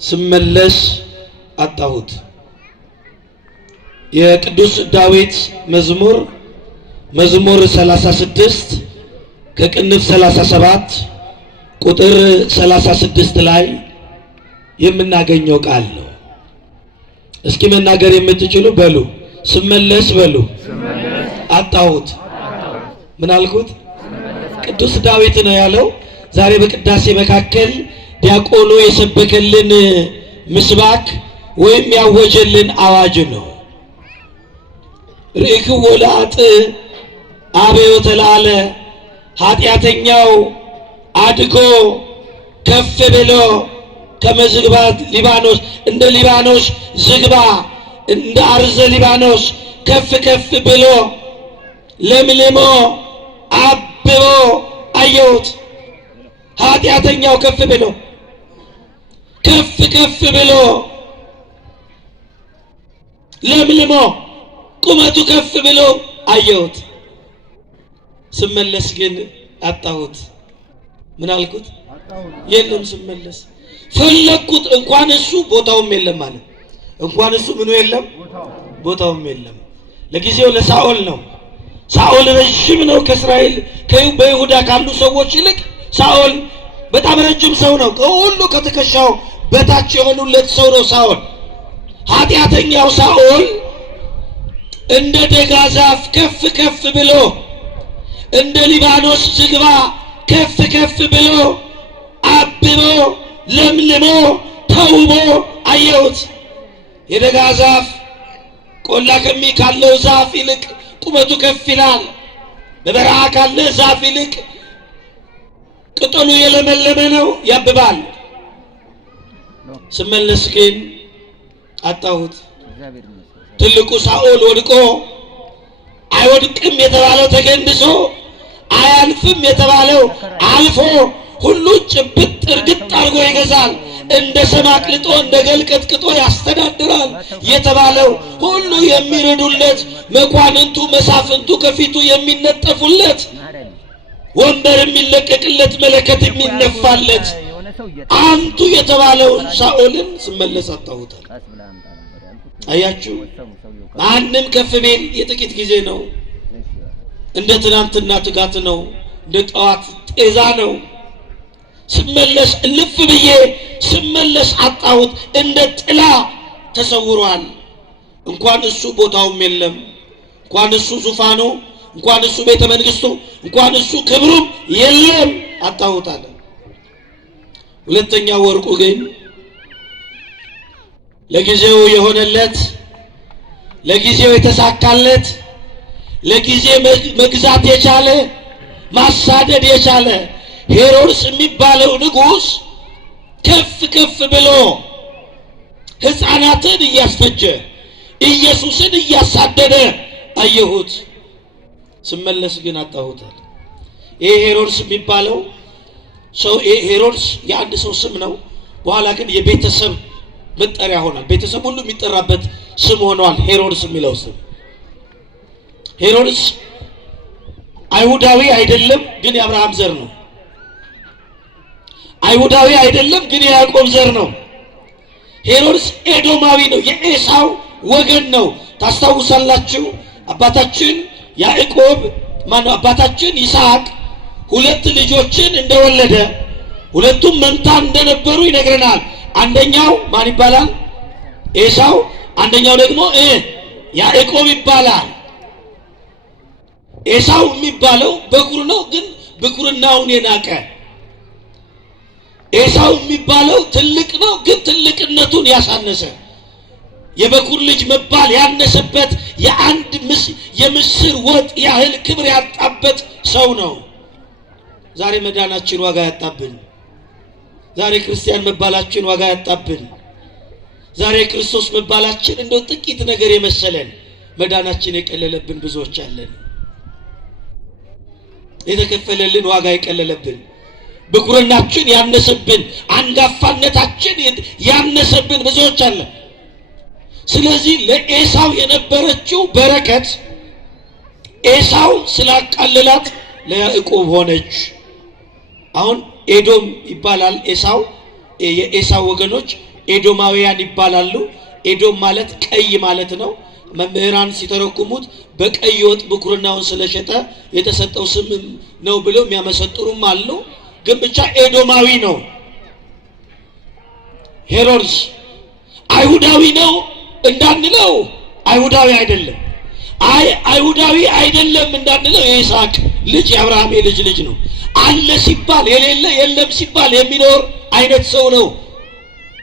ስመለስ አጣሁት። የቅዱስ ዳዊት መዝሙር 36 ከቅንፍ 37 ቁጥር 36 ላይ የምናገኘው ቃል ነው። እስኪ መናገር የምትችሉ በሉ። ስመለስ በሉ። አጣሁት። ምን አልኩት? ቅዱስ ዳዊት ነው ያለው። ዛሬ በቅዳሴ መካከል ዲያቆኑ የሰበከልን ምስባክ ወይም ያወጀልን አዋጅ ነው። ርኢክዎ ለኃጥእ አበዮ ተላለ፣ ኃጢአተኛው አድጎ ከፍ ብሎ ከመዝግባት ሊባኖስ እንደ ሊባኖስ ዝግባ እንደ አርዘ ሊባኖስ ከፍ ከፍ ብሎ ለምልሞ አብቦ አየሁት። ኃጢአተኛው ከፍ ብሎ ለምልሞ ቁመቱ ከፍ ብሎ አየሁት። ስመለስ ግን አጣሁት። ምን አልኩት? የለም። ስመለስ ፈለኩት። እንኳን እሱ ቦታውም የለም ማለት እንኳን እሱ ምኑ የለም ቦታውም የለም። ለጊዜው ለሳኦል ነው። ሳኦል ረጅም ነው። ከእስራኤል በይሁዳ ካሉ ሰዎች ይልቅ ሳኦል በጣም ረጅም ሰው ነው። ከሁሉ ከትከሻው በታች የሆኑለት ሰው ነው ሳኦል። ኃጢአተኛው ሳኦል እንደ ደጋ ዛፍ ከፍ ከፍ ብሎ እንደ ሊባኖስ ዝግባ ከፍ ከፍ ብሎ አብቦ ለምልሞ ተውቦ አየሁት። የደጋ ዛፍ ቆላ ካለው ዛፍ ይልቅ ቁመቱ ከፍ ይላል። በበረሃ ካለ ዛፍ ይልቅ ቅጠሉ የለመለመ ነው፣ ያብባል። ስመለስ ግን አጣሁት። ትልቁ ሳኦል ወድቆ አይወድቅም የተባለው ተገንድሶ አያልፍም የተባለው አልፎ ሁሉ ጭብጥ እርግጥ አድርጎ ይገዛል። እንደ ሰም አቅልጦ እንደ ገል ቀጥቅጦ ያስተዳድራል የተባለው ሁሉ የሚረዱለት መኳንንቱ መሳፍንቱ ከፊቱ የሚነጠፉለት ወንበር የሚለቀቅለት መለከት የሚነፋለት አንቱ የተባለው ሳኦልን ስመለስ አጣሁታል። አያችሁ፣ ማንም ከፍ ቢል የጥቂት ጊዜ ነው። እንደ ትናንትና ትጋት ነው፣ እንደ ጠዋት ጤዛ ነው። ስመለስ እልፍ ብዬ ስመለስ አጣሁት። እንደ ጥላ ተሰውሯል። እንኳን እሱ ቦታውም የለም፣ እንኳን እሱ ዙፋኑ፣ እንኳን እሱ ቤተ መንግስቱ፣ እንኳን እሱ ክብሩም የለም፣ አጣሁታል። ሁለተኛው ወርቁ ግን ለጊዜው የሆነለት ለጊዜው የተሳካለት ለጊዜ መግዛት የቻለ ማሳደድ የቻለ ሄሮድስ የሚባለው ንጉስ ከፍ ከፍ ብሎ ሕፃናትን እያስፈጀ ኢየሱስን እያሳደደ አየሁት። ስመለስ ግን አጣሁታል። ይሄ ሄሮድስ የሚባለው ሰው ሄሮድስ የአንድ ሰው ስም ነው። በኋላ ግን የቤተሰብ መጠሪያ ሆኗል። ቤተሰብ ሁሉ የሚጠራበት ስም ሆኗል። ሄሮድስ የሚለው ስም ሄሮድስ አይሁዳዊ አይደለም፣ ግን የአብርሃም ዘር ነው። አይሁዳዊ አይደለም፣ ግን የያዕቆብ ዘር ነው። ሄሮድስ ኤዶማዊ ነው፣ የኤሳው ወገን ነው። ታስታውሳላችሁ? አባታችን ያዕቆብ አባታችን ይስሐቅ ሁለት ልጆችን እንደወለደ ሁለቱም መንታ እንደነበሩ ይነግረናል። አንደኛው ማን ይባላል? ኤሳው። አንደኛው ደግሞ ያዕቆብ ይባላል። ኤሳው የሚባለው በኩር ነው፣ ግን ብኩርናውን የናቀ። ኤሳው የሚባለው ትልቅ ነው፣ ግን ትልቅነቱን ያሳነሰ። የበኩር ልጅ መባል ያነሰበት የአንድ የምስር ወጥ ያህል ክብር ያጣበት ሰው ነው። ዛሬ መዳናችን ዋጋ ያጣብን። ዛሬ ክርስቲያን መባላችን ዋጋ ያጣብን። ዛሬ ክርስቶስ መባላችን እንደው ጥቂት ነገር የመሰለን መዳናችን የቀለለብን ብዙዎች አለን። የተከፈለልን ዋጋ የቀለለብን፣ ብኩርናችን ያነሰብን፣ አንጋፋነታችን ያነሰብን ብዙዎች አለን። ስለዚህ ለኤሳው የነበረችው በረከት ኤሳው ስላቃለላት ለያዕቆብ ሆነች። አሁን ኤዶም ይባላል ኤሳው። የኤሳው ወገኖች ኤዶማውያን ይባላሉ። ኤዶም ማለት ቀይ ማለት ነው። መምህራን ሲተረጉሙት በቀይ ወጥ ብኩርናውን ስለሸጠ የተሰጠው ስም ነው ብለው የሚያመሰጥሩም አሉ። ግን ብቻ ኤዶማዊ ነው። ሄሮድስ አይሁዳዊ ነው እንዳንለው አይሁዳዊ አይደለም። አይሁዳዊ አይደለም እንዳንለው የይስሐቅ ልጅ የአብርሃም ልጅ ነው። አለ ሲባል የሌለ፣ የለም ሲባል የሚኖር አይነት ሰው ነው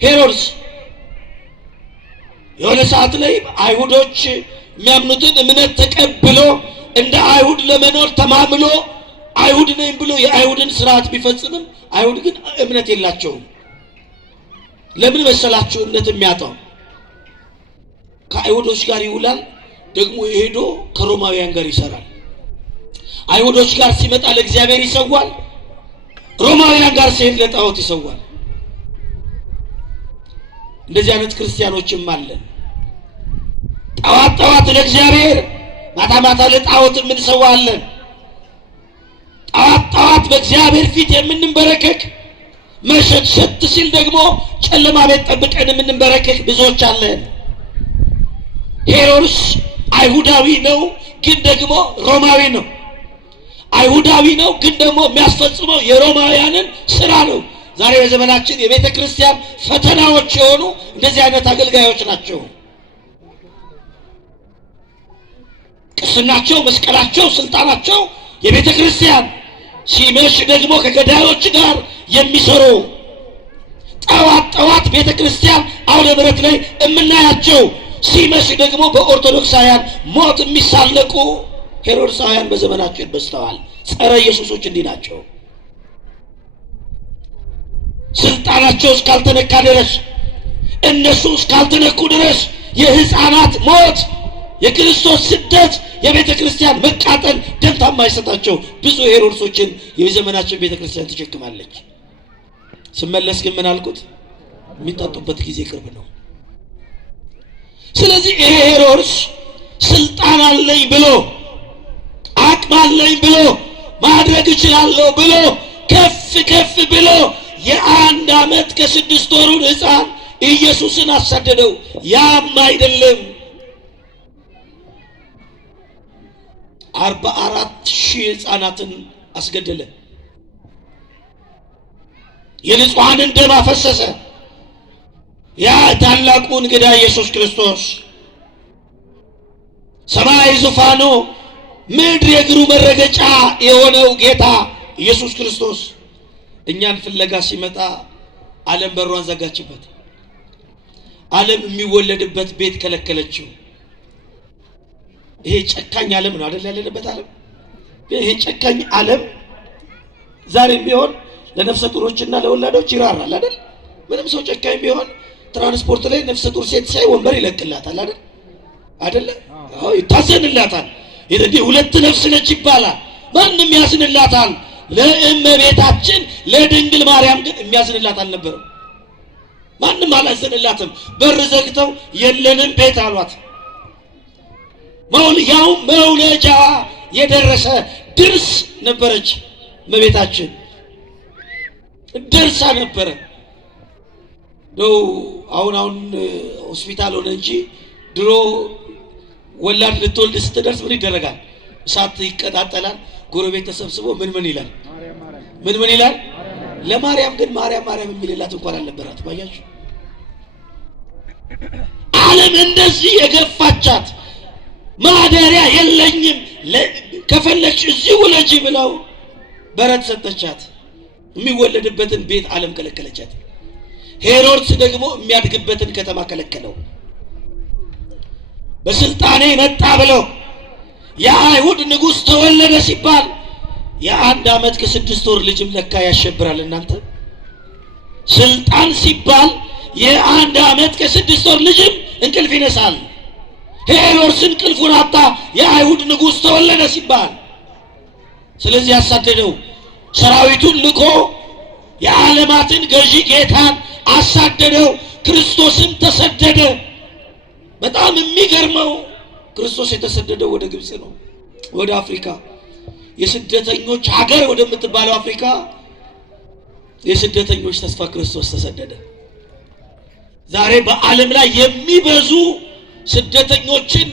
ሄሮድስ። የሆነ ሰዓት ላይ አይሁዶች የሚያምኑትን እምነት ተቀብሎ እንደ አይሁድ ለመኖር ተማምሎ አይሁድ ነኝ ብሎ የአይሁድን ስርዓት ቢፈጽምም አይሁድ ግን እምነት የላቸውም። ለምን መሰላችሁ እምነት የሚያጣው? ከአይሁዶች ጋር ይውላል፣ ደግሞ ሄዶ ከሮማውያን ጋር ይሰራል። አይሁዶች ጋር ሲመጣ ለእግዚአብሔር ይሰዋል፣ ሮማውያን ጋር ሲሄድ ለጣዖት ይሰዋል። እንደዚህ አይነት ክርስቲያኖችም አለን። ጠዋት ለእግዚአብሔር፣ ማታ ለጣዖት የምንሰዋለን። ጠዋት በእግዚአብሔር ፊት የምንበረከክ፣ መሸት ሲል ደግሞ ጨለማ ቤት ጠብቀን የምንበረከክ ብዙዎች አለን። ሄሮድስ አይሁዳዊ ነው፣ ግን ደግሞ ሮማዊ ነው። አይሁዳዊ ነው፣ ግን ደግሞ የሚያስፈጽመው የሮማውያንን ስራ ነው። ዛሬ በዘመናችን የቤተ ክርስቲያን ፈተናዎች የሆኑ እንደዚህ አይነት አገልጋዮች ናቸው። ቅስናቸው፣ መስቀላቸው፣ ስልጣናቸው የቤተ ክርስቲያን፣ ሲመሽ ደግሞ ከገዳዮች ጋር የሚሰሩ ጠዋት ቤተ ክርስቲያን አውደ ምሕረት ላይ የምናያቸው፣ ሲመሽ ደግሞ በኦርቶዶክሳውያን ሞት የሚሳለቁ ሄሮድሳውያን በዘመናችን በዝተዋል። ጸረ ኢየሱሶች እንዲህ ናቸው። ስልጣናቸው እስካልተነካ ድረስ፣ እነሱ እስካልተነኩ ድረስ የህፃናት ሞት፣ የክርስቶስ ስደት፣ የቤተ ክርስቲያን መቃጠል ደንታ የማይሰጣቸው ብዙ ሄሮድሶችን የዘመናችን ቤተ ክርስቲያን ትሸክማለች። ስመለስ ግን ምን አልኩት? የሚጠጡበት ጊዜ ቅርብ ነው። ስለዚህ ይሄ ሄሮድስ ስልጣን አለኝ ብሎ፣ አቅም አለኝ ብሎ፣ ማድረግ እችላለሁ ብሎ ከፍ ብሎ የ1 ዓመት ከ6 ወሩን ሕፃን ኢየሱስን አሳደደው። ያም አይደለም 44,000 ሕፃናትን አስገደለ። የንጹሐንን ደም አፈሰሰ። ያ ታላቁ እንግዳ ኢየሱስ ክርስቶስ፣ ሰማይ ዙፋኑ፣ ምድር የእግሩ መረገጫ የሆነው ጌታ ኢየሱስ ክርስቶስ እኛን ፍለጋ ሲመጣ ዓለም በሯን ዘጋችበት። ዓለም የሚወለድበት ቤት ከለከለችው። ይሄ ጨካኝ ዓለም ነው አይደል ያለንበት ዓለም። ይሄ ጨካኝ ዓለም ዛሬም ቢሆን ለነፍሰ ጡሮችና ለወላዶች ይራራል አይደል? ምንም ሰው ጨካኝ ቢሆን ትራንስፖርት ላይ ነፍሰ ጡር ሴት ሳይ ወንበር ይለቅላታል አይደል? አዎ ይታዘንላታል። ይሄ ሁለት ነፍስ ነች ይባላል። ማንም ያዝንላታል። ለእመቤታችን ለድንግል ማርያም ግን የሚያዝንላት አልነበረም። ማንም አላዘንላትም። በር ዘግተው የለንም ቤት አሏት። ያው መውለጃ የደረሰ ድርስ ነበረች እመቤታችን፣ ደርሳ ነበረ ነው። አሁን ሆስፒታል ሆነ እንጂ ድሮ ወላድ ልትወልድ ስትደርስ ምን ይደረጋል? እሳት ይቀጣጠላል። ጎረቤት ተሰብስቦ ምን ይላል? ምን ይላል? ለማርያም ግን ማርያም የሚልላት እንኳን አልነበራት። ባያችሁ ዓለም እንደዚህ የገፋቻት፣ ማደሪያ የለኝም ከፈለግሽ እዚህ ውለጂ ብለው በረት ሰጠቻት። የሚወለድበትን ቤት ዓለም ከለከለቻት። ሄሮድስ ደግሞ የሚያድግበትን ከተማ ከለከለው። በስልጣኔ መጣ ብለው የአይሁድ ንጉሥ ተወለደ ሲባል የ1 ዓመት ከ6 ወር ልጅም ለካ ያሸብራል። እናንተ ስልጣን ሲባል የ1 ዓመት ከ6 ወር ልጅም እንቅልፍ ይነሳል። ሄሮድስ እንቅልፉን አጣ። የአይሁድ ንጉሥ ተወለደ ሲባል ስለዚህ ያሳደደው ሰራዊቱን ልኮ የዓለማትን ገዢ ጌታን አሳደደው። ክርስቶስም ተሰደደ። በጣም የሚገርመው ክርስቶስ የተሰደደው ወደ ግብጽ ነው፣ ወደ አፍሪካ፣ የስደተኞች ሀገር ወደምትባለው አፍሪካ የስደተኞች ተስፋ ክርስቶስ ተሰደደ። ዛሬ በዓለም ላይ የሚበዙ ስደተኞችን